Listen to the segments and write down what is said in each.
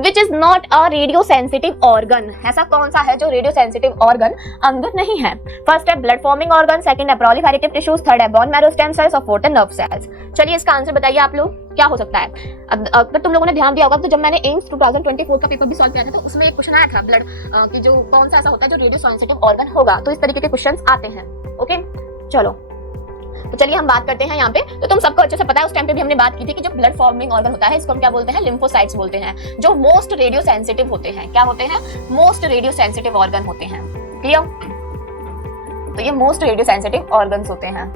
Which is not a radio sensitive organ. ऐसा कौन सा है जो रेडियो सेंसिटिव ऑर्गन अंग नहीं है? फर्स्ट है ब्लड फॉर्मिंग ऑर्गन, सेकंड है प्रोलिफेरेटिव टिश्यूज, थर्ड है बोन मैरो स्टेम सेल्स और फोर्थ है नर्व सेल्स। चलिए इसका आंसर बताइए आप लोग, क्या हो सकता है? अगर तुम लोगों ने ध्यान दिया होगा तो जब मैंने एम्स 2024 का पेपर भी सॉल्व किया था तो उसमें एक क्वेश्चन आया था ब्लड कि जो कौन सा ऐसा होता है जो रेडियो सेंसिटिव ऑर्गन होगा, तो इस तरीके के क्वेश्चंस आते हैं। ओके चलो तो चलिए हम बात करते हैं यहाँ पे। तो तुम सबको अच्छे से पता है, उस टाइम पे भी हमने बात की थी कि जो ब्लड फॉर्मिंग ऑर्गन होता है इसको हम क्या बोलते हैं? लिम्फोसाइट्स बोलते हैं, जो मोस्ट रेडियो सेंसिटिव होते हैं। क्या होते हैं? मोस्ट रेडियो सेंसिटिव ऑर्गन होते हैं। क्लियर? तो ये मोस्ट रेडियो सेंसिटिव ऑर्गन्स होते हैं।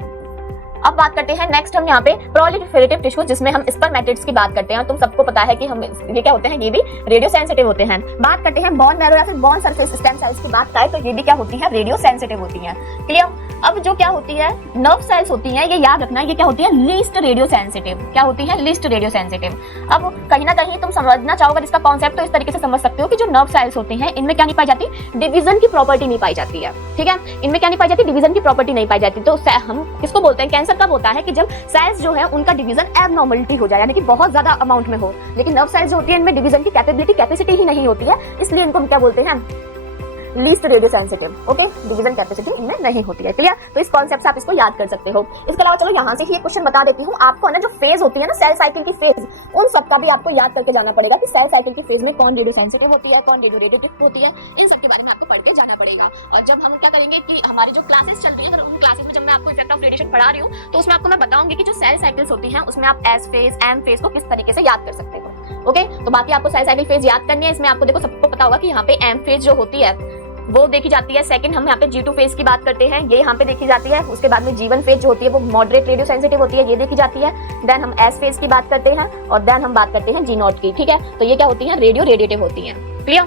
अब बात करते हैं नेक्स्ट हम यहाँ पे प्रोलिफेरेटिव टिश्यू, जिसमें हम स्पर्मेटिड्स की बात करते हैं। तुम सबको पता है कि हम ये क्या होते हैं? ये भी रेडियो सेंसिटिव होते हैं। बात करते हैं बोन मैरो या फिर बोन सरफेस स्टेम सेल्स की बात करें तो ये भी क्या होती है? रेडियो सेंसिटिव होती हैं। क्लियर? अब जो क्या होती है नर्व सेल्स होती हैं, ये याद रखना, ये क्या होती है? Least radio sensitive. क्या होती है? Least radio sensitive. अब कहीं ना कहीं तुम समझना चाहोगे इसका कॉन्सेप्ट तो इस तरीके से समझ सकते हो कि जो नर्व सेल्स होती हैं इनमें क्या नहीं पाई जाती? डिवीजन की प्रॉपर्टी नहीं पाई जाती है। ठीक है, इनमें क्या नहीं पाई जाती? डिवीजन की प्रॉपर्टी नहीं पाई जाती। तो हम किसको बोलते हैं? कैंसर कब होता है कि जब सेल्स जो है उनका डिवीजन एबनॉर्मलिटी हो जाए, यानी कि बहुत ज्यादा अमाउंट में हो। लेकिन नर्व सेल्स जो होती है इनमें डिवीजन की कैपेसिटी ही नहीं होती है, इसलिए इनको हम क्या बोलते हैं? Least radio sensitive. Okay, division capacity इनमें नहीं होती है। क्लियर? तो इस कॉन्सेप्ट से आप इसको याद कर सकते हो। इसके अलावा चलो यहाँ से ही एक क्वेश्चन बता देती हूँ आपको, ना जो फेज होती है ना सेल साइकिल की फेज, उन सब का भी आपको याद करके जाना पड़ेगा कि सेल साइकिल की फेज में कौन रेडियो सेंसिटिव होती है, कौन रेडियो रेडिएटिव होती है, इन सब के बारे में आपको पढ़ के जाना पड़ेगा। और जब हम क्या करेंगे कि हमारी जो क्लासेस चल रही है, उन क्लासेस में जब मैं आपको इफेक्ट ऑफ रेडिएशन पढ़ा रही हूँ तो उसमें आपको मैं बताऊंगी कि जो सेल साइकिल्स होती हैं उसमें आप एस फेज एम फेज को किस तरीके से याद कर सकते हो। ओके, तो बाकी आपको सेल साइकिल फेज याद करनी है। इसमें आपको देखो सबको पता होगा कि यहाँ पे एम फेज जो होती है वो देखी जाती है। सेकंड हम यहाँ पे G2 फेज की बात करते हैं, ये यहाँ पे देखी जाती है। उसके बाद में G1 फेज जो होती है वो मॉडरेट रेडियो सेंसिटिव होती है, ये देखी जाती है। देन हम S फेज की बात करते हैं और देन हम बात करते हैं G0 की। ठीक है, तो ये क्या होती है? रेडियो रेडिएटिव होती है। क्लियर?